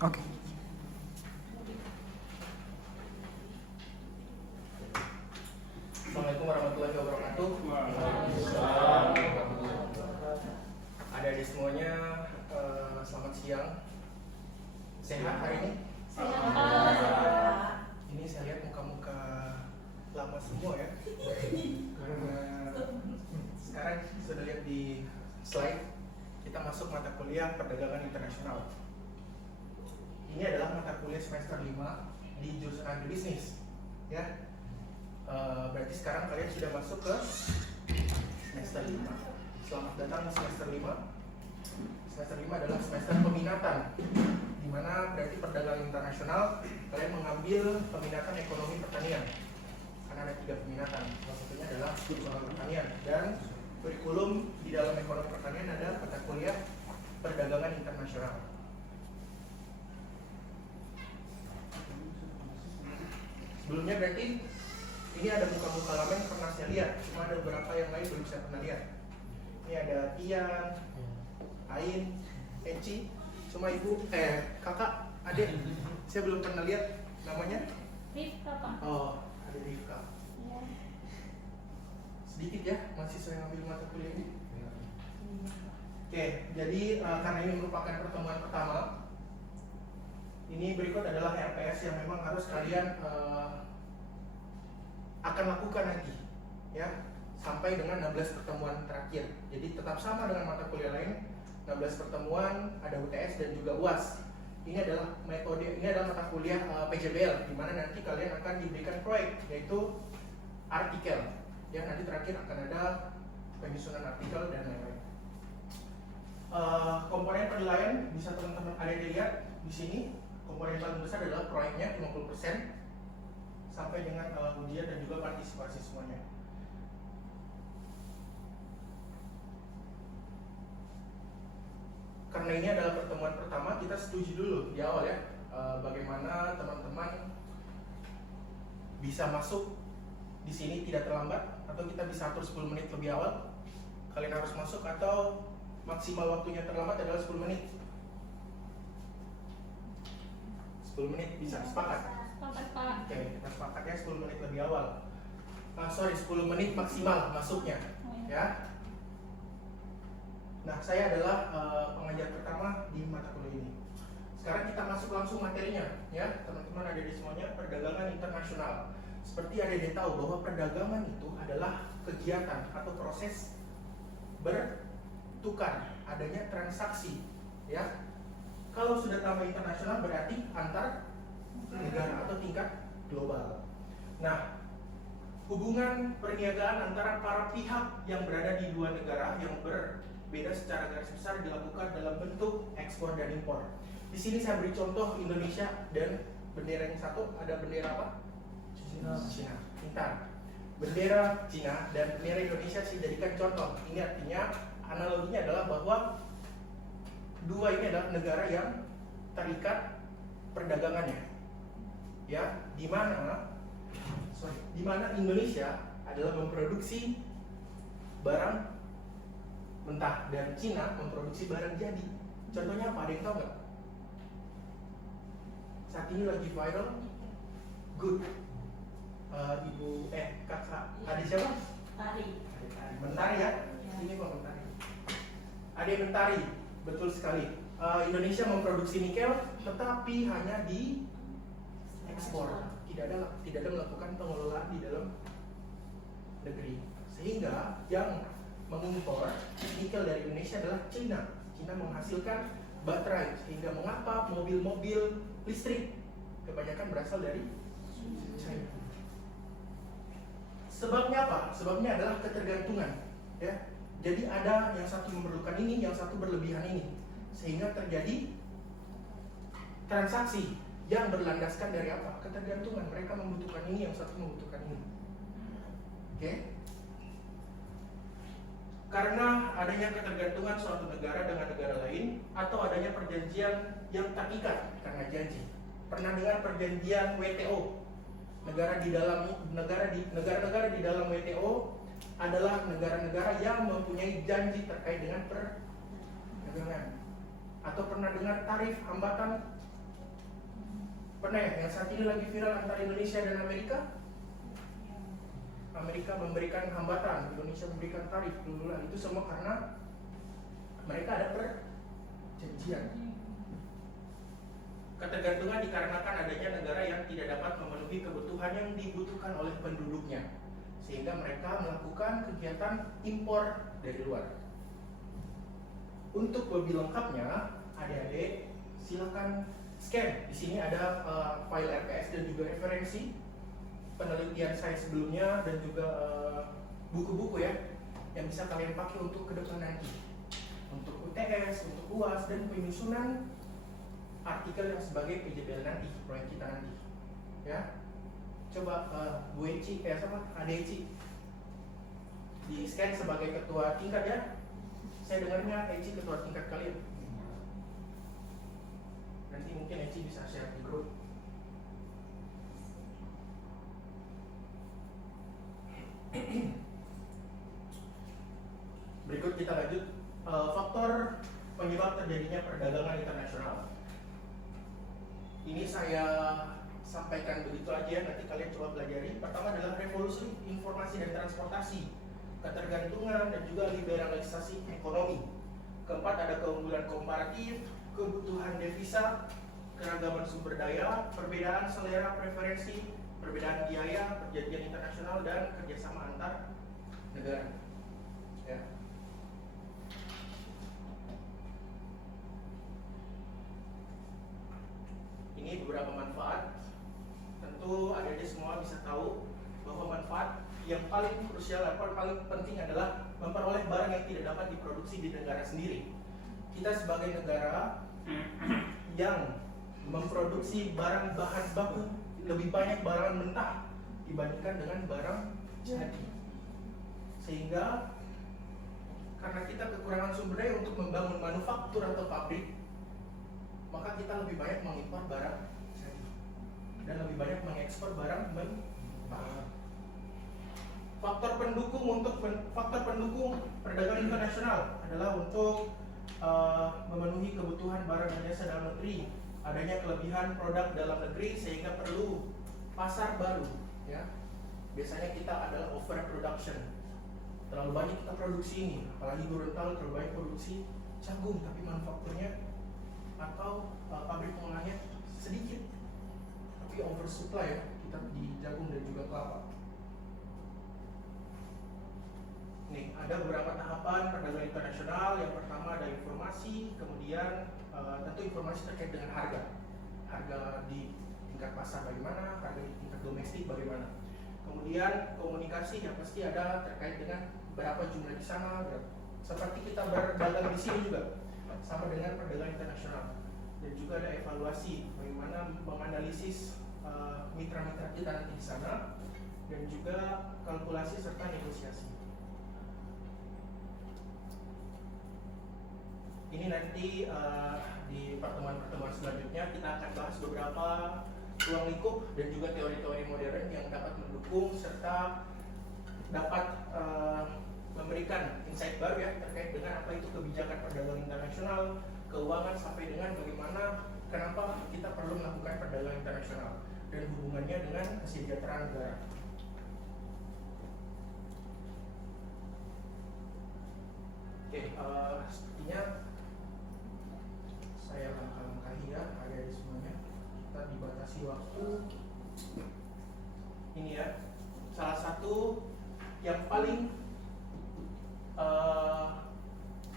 Oke. Assalamualaikum warahmatullahi wabarakatuh. Adik-adik semuanya, selamat siang. Sehat hari ini? Ini saya lihat muka-muka lama semua ya. Karena sekarang sudah lihat di slide, kita masuk mata kuliah perdagangan internasional. Ini adalah mata kuliah semester 5 di jurusan agribisnis, ya. Berarti sekarang kalian sudah masuk ke semester 5. Selamat datang ke semester 5. Semester 5 adalah semester peminatan, di mana berarti perdagangan internasional kalian mengambil peminatan ekonomi pertanian. Karena ada 3 peminatan. Salah satunya adalah ekonomi pertanian, dan kurikulum di dalam ekonomi pertanian ada mata kuliah perdagangan internasional. Sebelumnya berarti ini ada muka-muka lama yang pernah saya lihat, cuma ada beberapa yang lain belum saya pernah lihat. Ini ada Tian, Ain, Eci, cuma ibu, kakak, adik, saya belum pernah lihat namanya. Rifka, Pak. Oh, ada Rifka. Iya. Sedikit ya, masih saya ambil mata kuliah ini. Oke, jadi karena ini merupakan pertemuan pertama, ini berikut adalah RPS yang memang harus kalian akan lakukan nanti, ya, sampai dengan 16 pertemuan terakhir. Jadi tetap sama dengan mata kuliah lain, 16 pertemuan, ada UTS dan juga UAS. Ini adalah metode, ini adalah mata kuliah PJBL, di mana nanti kalian akan diberikan proyek, yaitu artikel. Ya, nanti terakhir akan ada penyusunan artikel dan lain-lain. Komponen penilaian bisa teman-teman ada lihat di sini. Komponen paling besar adalah proyeknya 50%, sampai dengan ujian dan juga partisipasi semuanya. Karena ini adalah pertemuan pertama, kita setuju dulu di awal ya, bagaimana teman-teman bisa masuk di sini tidak terlambat, atau kita bisa atur 10 menit lebih awal. Kalian harus masuk, atau maksimal waktunya terlambat adalah 10 menit. 10 menit bisa, sepakat? Sepakat, Pak. Oke, kita sepakat ya 10 menit lebih awal. 10 menit maksimal masuknya, ya. Nah, saya adalah pengajar pertama di mata kuliah ini. Sekarang kita masuk langsung materinya, ya, teman-teman ada di semuanya, perdagangan internasional. Seperti ada yang tahu bahwa perdagangan itu adalah kegiatan atau proses bertukar, adanya transaksi, ya. Kalau sudah tambah internasional berarti antar negara atau tingkat global. Nah, hubungan perniagaan antara para pihak yang berada di dua negara yang berbeda secara garis besar dilakukan dalam bentuk ekspor dan impor. Di sini saya beri contoh Indonesia dan bendera yang satu, ada bendera apa? Cina. Pintar. Bendera Cina dan bendera Indonesia saya jadikan contoh. Ini artinya, analoginya adalah bahwa dua ini adalah negara yang terikat perdagangannya, ya, di mana Indonesia adalah memproduksi barang mentah dan Cina memproduksi barang jadi. Contohnya apa? Ada yang tahu nggak? Saat ini lagi viral, good. Kakak, adik siapa? Tari. Mentari ya? Ini kok Mentari. Adik Mentari. Betul sekali. Indonesia memproduksi nikel, tetapi hanya di ekspor. Tidak ada melakukan pengelolaan di dalam negeri. Sehingga yang mengimpor nikel dari Indonesia adalah Cina. Cina menghasilkan baterai. Sehingga mengapa mobil-mobil listrik kebanyakan berasal dari China. Sebabnya apa? Sebabnya adalah ketergantungan. Ya. Jadi ada yang satu memerlukan ini, yang satu berlebihan ini, sehingga terjadi transaksi yang berlandaskan dari apa? Ketergantungan. Mereka membutuhkan ini, yang satu membutuhkan ini. Oke? Karena adanya ketergantungan suatu negara dengan negara lain, atau adanya perjanjian yang terikat karena janji. Pernah dengar perjanjian WTO? Negara di dalam WTO adalah negara-negara yang mempunyai janji terkait dengan perdagangan. Atau pernah dengar tarif hambatan Pernah ya, yang saat ini lagi viral antara Indonesia dan Amerika? Amerika memberikan hambatan, Indonesia memberikan tarif dulu. Itu semua karena mereka ada perjanjian. Ketergantungan dikarenakan adanya negara yang tidak dapat memenuhi kebutuhan yang dibutuhkan oleh penduduknya, sehingga mereka melakukan kegiatan impor dari luar. Untuk lebih lengkapnya, adik-adik silakan scan. Di sini ada file RPS dan juga referensi penelitian saya sebelumnya dan juga buku-buku ya yang bisa kalian pakai untuk ke depan nanti, untuk UTS, untuk UAS dan penyusunan artikel yang sebagai PJDL nanti, proyek kita nanti. Ya, coba Bu Eci, sama Ade Eci di scan sebagai ketua tingkat ya. Saya dengarnya Eci ketua tingkat kalian. Nanti mungkin Eci bisa share di grup. Berikut kita lanjut faktor penyebab terjadinya perdagangan internasional. Ini saya sampaikan begitu aja, nanti kalian coba pelajari. Pertama adalah revolusi informasi dan transportasi, ketergantungan dan juga liberalisasi ekonomi. Keempat ada keunggulan komparatif, kebutuhan devisa, keragaman sumber daya, perbedaan selera preferensi, perbedaan biaya, perjanjian internasional dan kerjasama antar negara. Ya. Ini beberapa manfaat. Tentu adik-adik semua bisa tahu bahwa manfaat yang paling krusial atau paling penting adalah memperoleh barang yang tidak dapat diproduksi di negara sendiri. Kita sebagai negara yang memproduksi barang bahan baku lebih banyak barang mentah dibandingkan dengan barang jadi. Sehingga karena kita kekurangan sumber daya untuk membangun manufaktur atau pabrik, maka kita lebih banyak mengimpor barang jadi dan lebih banyak mengekspor barang mentah. Faktor pendukung perdagangan internasional adalah untuk memenuhi kebutuhan barang dan jasa dalam negeri. Adanya kelebihan produk dalam negeri sehingga perlu pasar baru. Ya, biasanya kita adalah overproduction. Terlalu banyak kita produksi ini, apalagi Gorontalo terlalu banyak produksi jagung, tapi manufakturnya atau pabrik pengolahnya sedikit, tapi oversupply ya kita di jagung dan juga kelapa. Nih, ada beberapa tahapan perdagangan internasional. Yang pertama ada informasi, kemudian tentu informasi terkait dengan harga di tingkat pasar bagaimana, harga di tingkat domestik bagaimana. Kemudian komunikasi yang pasti ada terkait dengan berapa jumlah di sana, seperti kita berdagang di sini juga sama dengan perdagangan internasional. Dan juga ada evaluasi bagaimana menganalisis mitra-mitra kita nanti di sana, dan juga kalkulasi serta negosiasi. Ini nanti di pertemuan-pertemuan selanjutnya kita akan bahas beberapa ruang lingkup dan juga teori-teori modern yang dapat mendukung serta dapat memberikan insight baru ya terkait dengan apa itu kebijakan perdagangan internasional, keuangan, sampai dengan bagaimana kenapa kita perlu melakukan perdagangan internasional dan hubungannya dengan kesejahteraan negara. Oke, sepertinya saya langkah-langkahi ya, ada di semuanya. Kita dibatasi waktu. Ini ya, salah satu yang paling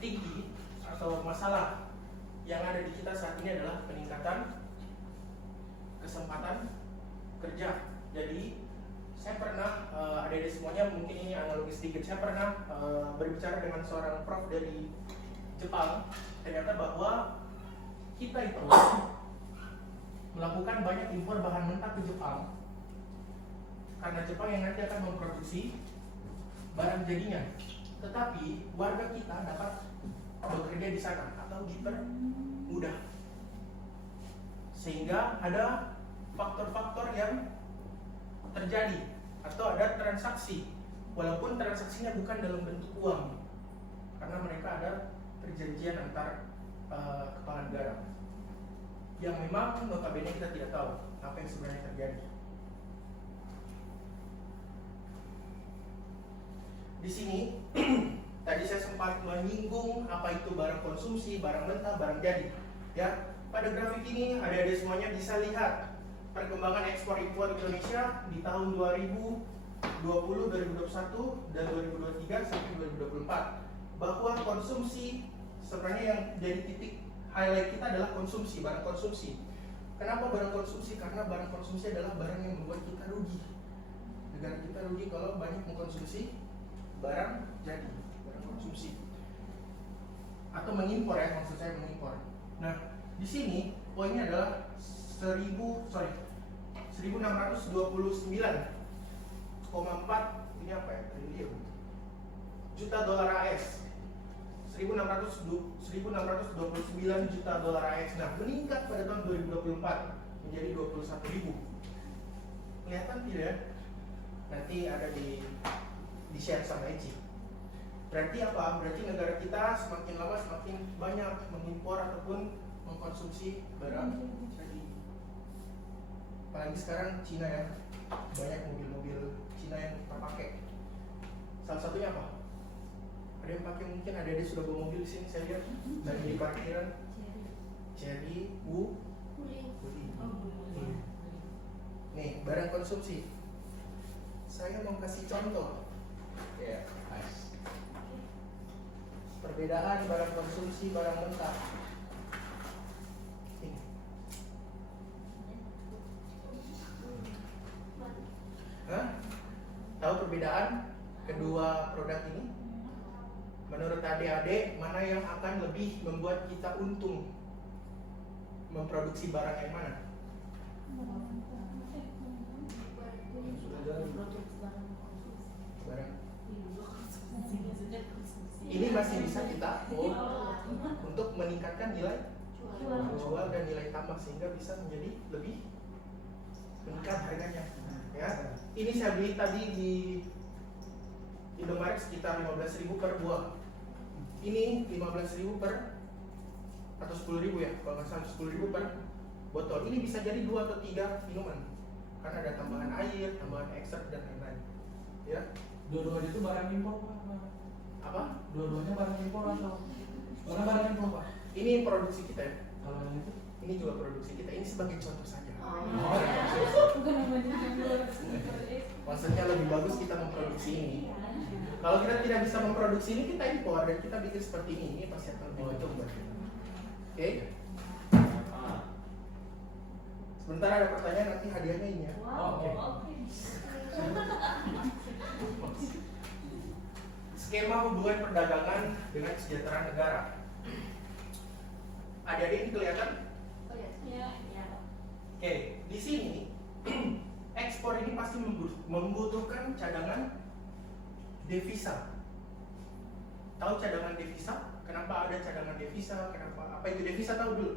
tinggi atau masalah yang ada di kita saat ini adalah peningkatan kesempatan kerja. Jadi saya pernah, adik-adik semuanya mungkin ini analogi sedikit, saya pernah berbicara dengan seorang prof dari Jepang. Ternyata bahwa kita itu melakukan banyak impor bahan mentah ke Jepang karena Jepang yang nanti akan memproduksi barang jadinya. Tetapi warga kita dapat bekerja di sana atau dipermudah, sehingga ada faktor-faktor yang terjadi atau ada transaksi, walaupun transaksinya bukan dalam bentuk uang, karena mereka ada perjanjian antar kepala negara. yang memang notabene kita tidak tahu apa yang sebenarnya terjadi. Di sini tadi saya sempat menyinggung apa itu barang konsumsi, barang mentah, barang jadi. Ya, pada grafik ini adik-adik semuanya bisa lihat perkembangan ekspor impor Indonesia di tahun 2020, 2021, dan 2023 sampai 2024. Bahwa konsumsi sebenarnya yang jadi titik highlight kita adalah konsumsi, barang konsumsi. Kenapa barang konsumsi? Karena barang konsumsi adalah barang yang membuat kita rugi. Negara kita rugi kalau banyak mengkonsumsi barang jadi, barang konsumsi. Atau mengimpor ya, maksud saya mengimpor. Nah, di sini poinnya adalah 1629,4 ini apa ya? Triliun juta dolar AS. 1629 juta dolar AS. Nah, meningkat pada tahun 2024 menjadi 21.000. Kelihatan tidak? Nanti ada di share sama Eci. Berarti apa? Berarti negara kita semakin lama semakin banyak mengimpor ataupun mengkonsumsi barang jadi. Apalagi sekarang Cina ya, banyak mobil-mobil Cina yang kita pakai. Salah satunya apa? Ada yang pakai, mungkin ada sudah bawa mobil di sini saya lihat lagi di parkiran. Cherry, Woody. Nih, barang konsumsi. Saya mau kasih contoh. Ya, nice. Perbedaan barang konsumsi, barang mentah. Ini. Hah? Tahu perbedaan kedua produk ini? Menurut adik-adik, mana yang akan lebih membuat kita untung? Memproduksi barang yang mana? Barang. Ini masih bisa kita untuk meningkatkan nilai jual dan nilai tambah sehingga bisa menjadi lebih meningkat harganya. Ya, ini saya beli tadi di Indomaret sekitar 15.000 per buah. Ini 15.000 per atau 10.000 ya, kalau nggak salah 10.000 per botol. Ini bisa jadi 2 atau 3 minuman karena ada tambahan air, tambahan ekstrak dan lain-lain. Ya. Dua-duanya itu barang impor Pak? Apa? Dua-duanya barang impor atau barang impor Pak? Ini produksi kita ya. Kalau yang itu? Ini juga produksi kita. Ini sebagai contoh saja. Bukan namanya Maksudnya lebih bagus kita memproduksi ini. Kalau kita tidak bisa memproduksi ini, kita impor dan kita bikin seperti ini pasti akan lebih untung buat kita. Oke? Sebentar ada pertanyaan, nanti hadiahnya ini ya. Oke. Skema hubungan perdagangan dengan kesejahteraan negara. Adik-adik ini kelihatan? Oke, di sini ekspor ini pasti membutuhkan cadangan devisa. Tahu cadangan devisa? Kenapa ada cadangan devisa? Kenapa? Apa itu devisa? Tahu dulu.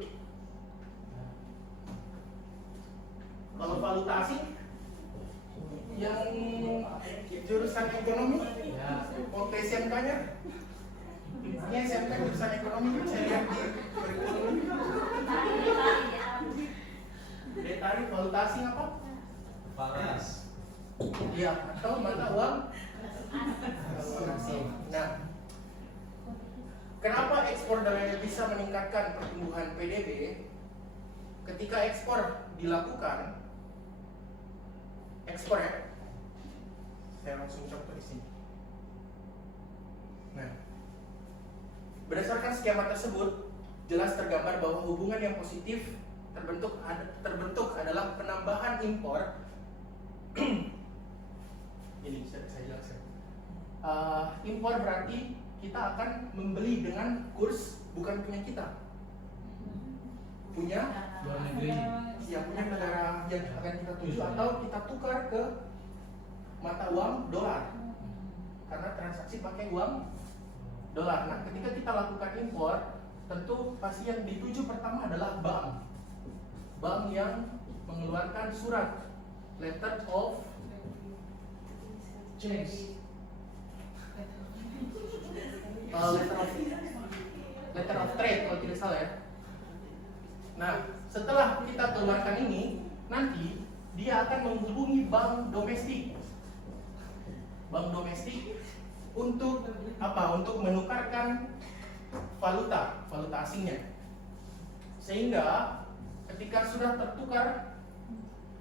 Kalau valuta asing yang jurusan ekonomi, mau ke SMK-nya? Ini SMK jurusan ekonomi, saya lihat di kurikulum. Detail valuta asing apa? Paras. Iya, atau mata uang asing. Nah, kenapa ekspor dan bisa meningkatkan pertumbuhan PDB? Ketika ekspor dilakukan, ekspor ya, saya langsung contoh di sini. Nah, berdasarkan skema tersebut, jelas tergambar bahwa hubungan yang positif terbentuk adalah penambahan impor. Ini bisa saya jelaskan. Impor berarti kita akan membeli dengan kurs bukan punya kita, punya Luar negeri. ya punya negara yang akan kita tuju atau kita tukar ke mata uang dolar karena transaksi pakai uang dolar. Nah, ketika kita lakukan impor, tentu pasti yang dituju pertama adalah bank yang mengeluarkan surat letter of change, letter of trade kalau tidak salah ya. Nah, setelah kita keluarkan ini, nanti dia akan menghubungi bank domestik. Bank domestik untuk apa? Untuk menukarkan valuta asingnya. Sehingga ketika sudah tertukar,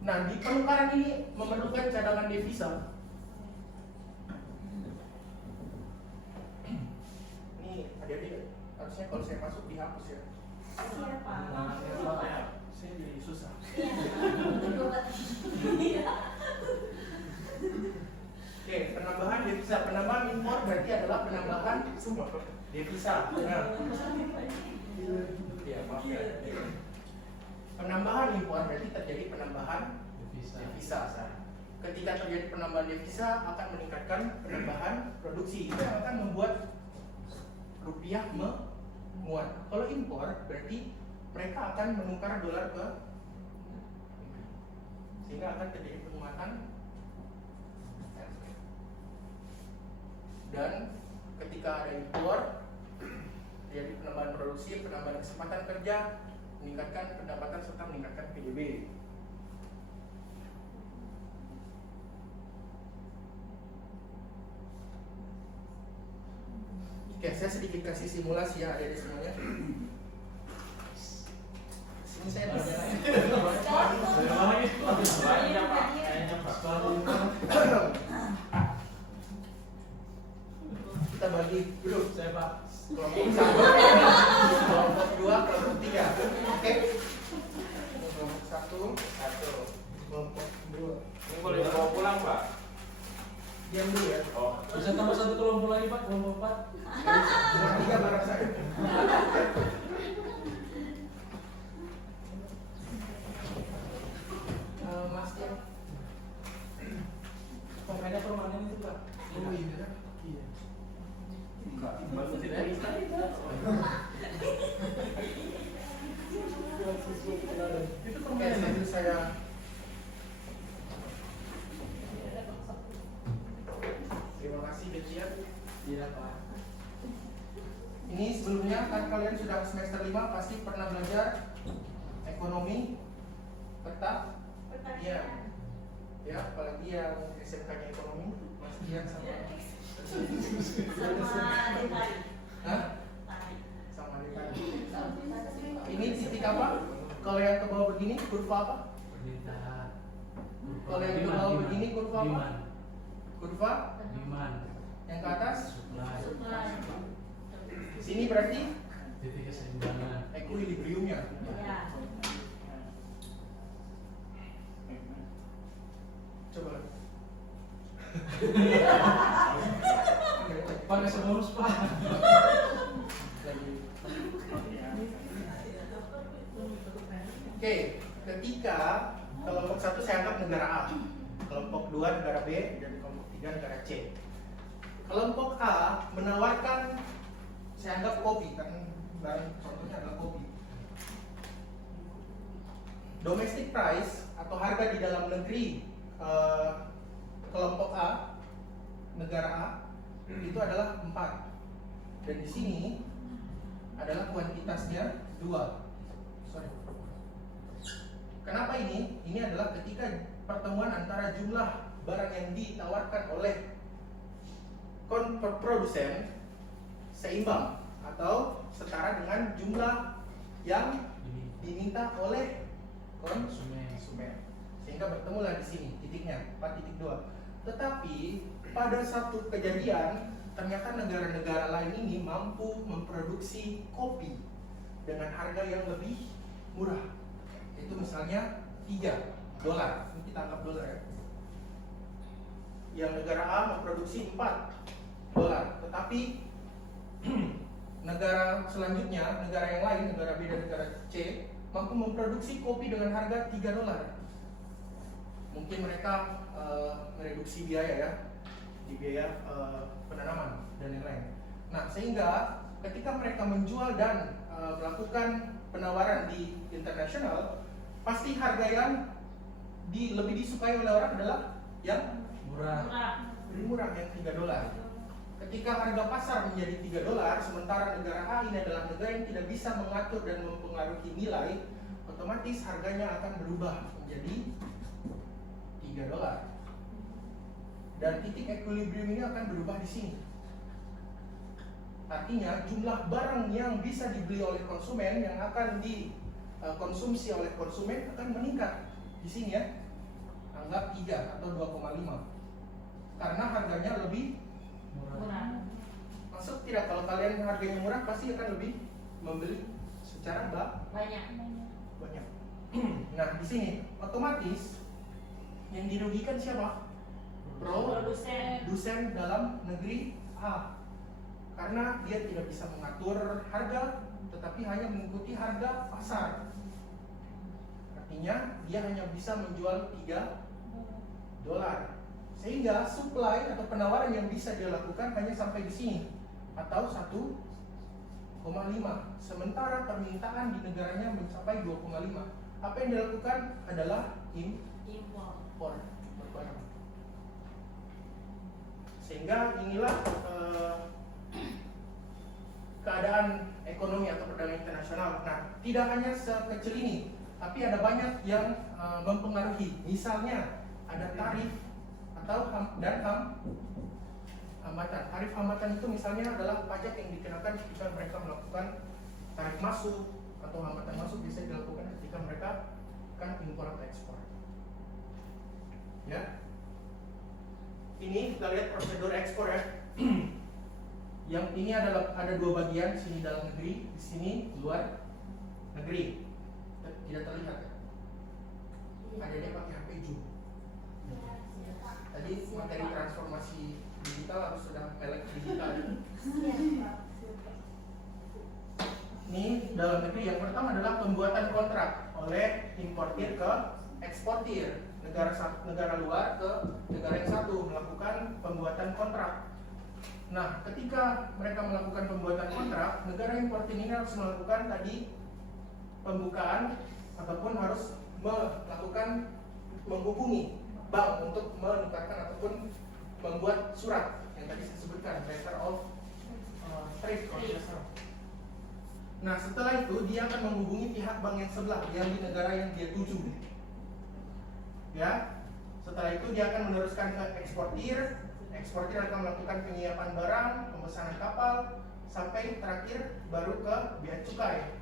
nah di penukaran ini memerlukan cadangan devisa. Ini adik-adik harusnya kalau saya masuk dihapus ya. Siapa? Saya jadi susah. Oke, penambahan devisa, penambahan impor berarti adalah penambahan devisa. Nah, ya, maaf ya. Penambahan impor berarti terjadi penambahan devisa. Ketika terjadi penambahan devisa akan meningkatkan penambahan produksi. Itu yang akan membuat rupiah menguat. Kalau impor berarti mereka akan menukar dolar ke sehingga akan terjadi penguatan. Dan ketika ada impor terjadi penambahan produksi, penambahan kesempatan kerja, meningkatkan pendapatan serta meningkatkan PDB. Oke, saya sedikit kasih simulasi ya adik-adik semuanya. Sini saya belajar kita bagi grup, saya Pak. Kelompok 1, kelompok 2, kelompok 3. Oke? Kelompok 1, kelompok 2. Ini boleh dibawa pulang, Pak? Diam dulu ya. Oh. Bisa tambah satu kelompok lagi Pak, kelompok 4. Cuma 3 barang saya. Mas ya. Pokoknya permanen itu Pak. Oh iya. Iya. Bagus tidak? Itu permainan sambil saya terima kasih Becia. Iya Pak. Ini sebelumnya kan kalian sudah semester 5 pasti pernah belajar ekonomi peta. Iya. Ya, apalagi yang SMK-nya ekonomi, Mas Dian sama Hah? Sama DKI. Ini titik apa? Kalau yang ke bawah begini kurva apa? Permintaan. Kalau yang ke bawah begini kurva apa? Demand. Kurva Demand. yang ke atas? Supply. Sini berarti Titik keseimbangan. equilibriumnya. Coba. Pak nggak semulus Pak. Oke, ketika kelompok 1 saya anggap negara A, kelompok 2 negara B, dan kelompok 3 negara C. Kelompok A menawarkan, saya anggap kopi, kan barang contohnya adalah kopi. Domestic price atau harga di dalam negeri kelompok A, negara A, itu adalah 4. Dan di sini adalah kuantitasnya 2. Sorry. Kenapa ini? Ini adalah ketika pertemuan antara jumlah barang yang ditawarkan oleh produsen seimbang atau setara dengan jumlah yang diminta oleh konsumen. Sehingga bertemulah di sini titiknya 4.2. Tetapi pada satu kejadian ternyata negara-negara lain ini mampu memproduksi kopi dengan harga yang lebih murah. Itu misalnya $3. Ini kita anggap dolar ya. Yang negara A memproduksi $4. Tetapi negara selanjutnya, negara yang lain, negara B dan negara C mampu memproduksi kopi dengan harga $3. Mungkin mereka mereduksi biaya ya, di biaya penanaman dan yang lain. Nah, sehingga ketika mereka menjual dan melakukan penawaran di internasional, pasti harga yang lebih disukai oleh orang adalah yang Murah. lebih murah, yang $3. Ketika harga pasar menjadi $3, sementara negara A ini adalah negara yang tidak bisa mengatur dan mempengaruhi nilai, otomatis harganya akan berubah menjadi $3. Dan titik equilibrium ini akan berubah di sini. Artinya jumlah barang yang bisa dibeli oleh konsumen yang akan dikonsumsi oleh konsumen akan meningkat di sini ya. Anggap 3 atau 2,5. Karena harganya lebih Murah. masuk tidak, kalau kalian harganya murah pasti akan lebih membeli secara Banyak. banyak. Nah, di sini otomatis yang dirugikan siapa? Produsen dalam negeri A. Karena dia tidak bisa mengatur harga, tetapi hanya mengikuti harga pasar. Artinya dia hanya bisa menjual $3. Sehingga supply atau penawaran yang bisa dia lakukan hanya sampai di sini atau 1,5. Sementara permintaan di negaranya mencapai 2,5. Apa yang dilakukan adalah impor barang. Sehingga inilah keadaan ekonomi atau perdagangan internasional. Nah, tidak hanya sekecil ini, tapi ada banyak yang mempengaruhi. Misalnya ada tarif atau hambatan. Tarif hambatan itu misalnya adalah pajak yang dikenakan ketika mereka melakukan tarif masuk, atau hambatan masuk bisa dilakukan ketika mereka akan impor atau ekspor. Ya, ini kita lihat prosedur ekspor ya. Yang ini ada dua bagian, sini dalam negeri, di sini luar negeri. Tidak terlihat ya? Ada dia pakai HP zoom. Tadi materi transformasi digital harus sudah melek digital. Ini dalam negeri. Yang pertama adalah pembuatan kontrak oleh importir ke eksportir. Negara luar ke negara yang satu melakukan pembuatan kontrak. Nah, ketika mereka melakukan pembuatan kontrak, negara importir ini harus melakukan tadi pembukaan ataupun harus melakukan menghubungi bank untuk menukarkan ataupun membuat surat yang tadi saya sebutkan, letter of trade kalau tidak salah. Nah, setelah itu dia akan menghubungi pihak bank yang sebelah yang di negara yang dia tuju. Ya, setelah itu dia akan meneruskan ke eksportir. Eksportir akan melakukan penyiapan barang, pemesanan kapal, sampai terakhir baru ke bea cukai.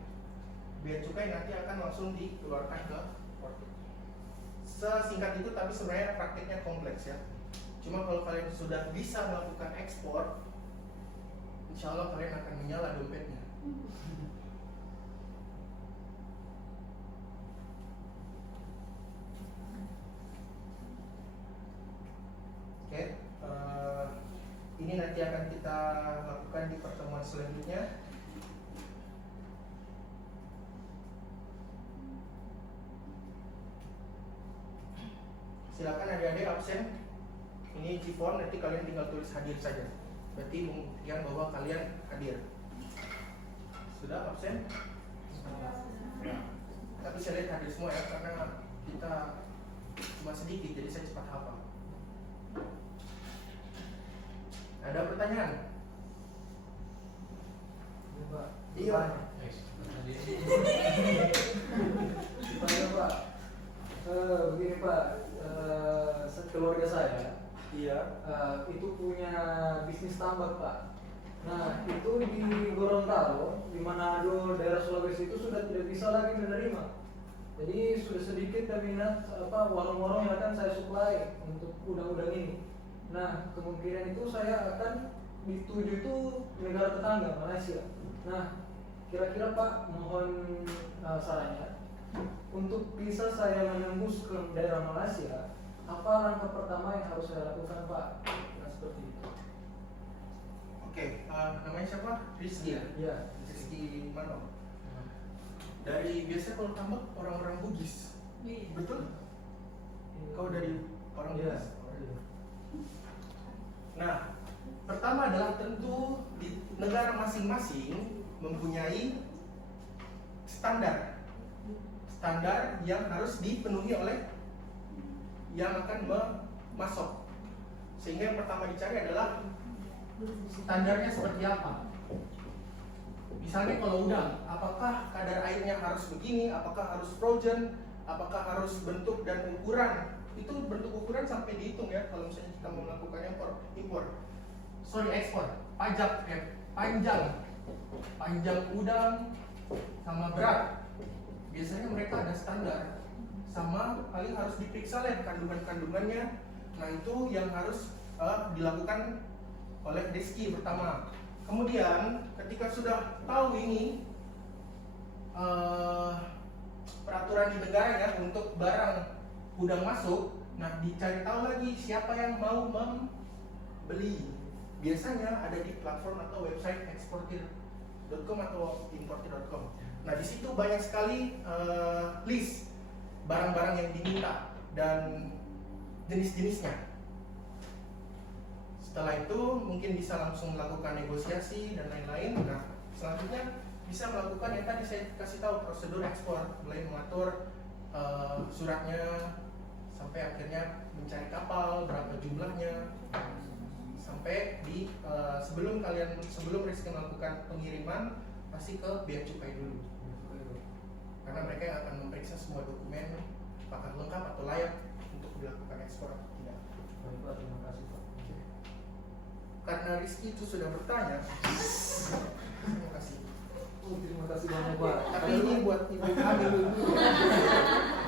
Bea cukai nanti akan langsung dikeluarkan ke importir. Sesingkat itu, tapi sebenarnya praktiknya kompleks ya. Cuma kalau kalian sudah bisa melakukan ekspor, insya Allah kalian akan menyala dompetnya. Oke, ini nanti akan kita lakukan di pertemuan selanjutnya. Silakan adik-adik absen. Ini G-form, nanti kalian tinggal tulis hadir saja. Berarti membuktikan bahwa kalian hadir. Sudah absen? Ya. Tapi saya lihat hadir semua ya, karena kita cuma sedikit, jadi saya cepat hafal. Ada pertanyaan? Iya. Ditanya Pak, begini Pak, keluarga saya, itu punya bisnis tambak Pak. Nah, itu di Gorontalo, di Manado, daerah Sulawesi itu sudah tidak bisa lagi menerima. Jadi sudah sedikit minat warung-warung yang akan saya suplai untuk udang-udang ini. Nah, kemungkinan itu saya akan dituju itu negara tetangga Malaysia. Nah, kira-kira Pak, mohon sarannya untuk bisa saya menembus ke daerah Malaysia. Apa langkah pertama yang harus saya lakukan Pak? Nah, seperti itu. Oke, namanya siapa? Rizky ya? Iya. Rizky mana? Dari biasa kalau tambak orang-orang Bugis. Betul? Kau dari orang Iya. Bugis? Nah, pertama adalah tentu di negara masing-masing mempunyai standar yang harus dipenuhi oleh yang akan masuk. Sehingga yang pertama dicari adalah standarnya seperti apa. Misalnya kalau udang, apakah kadar airnya harus begini, apakah harus frozen, apakah harus bentuk dan ukuran. Itu bentuk ukuran sampai dihitung ya kalau misalnya kita mau melakukan ekspor. Panjang udang sama berat. Biasanya mereka ada standar, sama paling harus diperiksa lab kandungan-kandungannya. Nah itu yang harus dilakukan oleh Deski pertama. Kemudian ketika sudah tahu ini peraturan di negaranya untuk barang udang masuk, nah dicari tahu lagi siapa yang mau membeli. Biasanya ada di platform atau website eksportir.com atau importir.com. Nah di situ banyak sekali list barang-barang yang diminta dan jenis-jenisnya. Setelah itu mungkin bisa langsung melakukan negosiasi dan lain-lain. Nah selanjutnya bisa melakukan yang tadi saya kasih tahu, prosedur ekspor, mulai mengatur suratnya sampai akhirnya mencari kapal, berapa jumlahnya, sampai di sebelum Rizky melakukan pengiriman pasti ke bea cukai dulu, karena mereka yang akan memeriksa semua dokumen apakah lengkap atau layak untuk dilakukan ekspor atau tidak. Baik Pak, terima kasih Pak. Karena Rizky itu sudah bertanya, terima kasih. Terima kasih banyak Pak. Tapi ini buat ibu hamil dulu,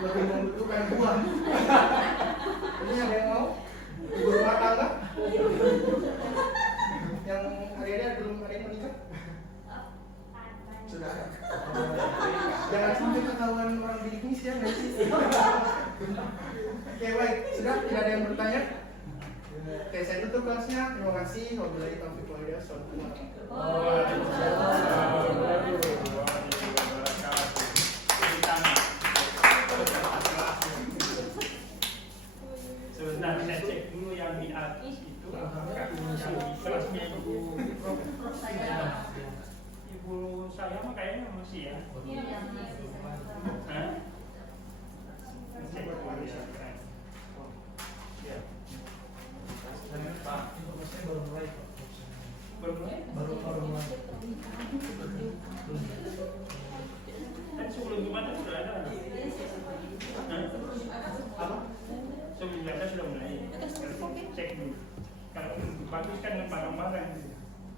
lebih membutuhkan buah. Ini ada yang mau? Ibu rumah tangga? Yang hari-hari belum ada yang menikah? Sudah ada. Jangan sampai ketahuan orang bidik misi ya nanti. Oke baik, sudah tidak ada yang bertanya? Oke, saya tutup kelasnya. Terima kasih. Wabillahi taufiq wal hidayah. Sebentar saya cek dulu yang di atas itu apakah yang di kelasnya ibu saya mah kayaknya masih ya. Hah? Cek dulu ya. Pak, informasinya baru mulai Pak. Baru mulai? Baru mulai. Kan sebelum Jumatan sudah ada. Hah? Apa? Sebelum Jumatan sudah mulai. Cek dulu. Kalau bagus kan barang-barang.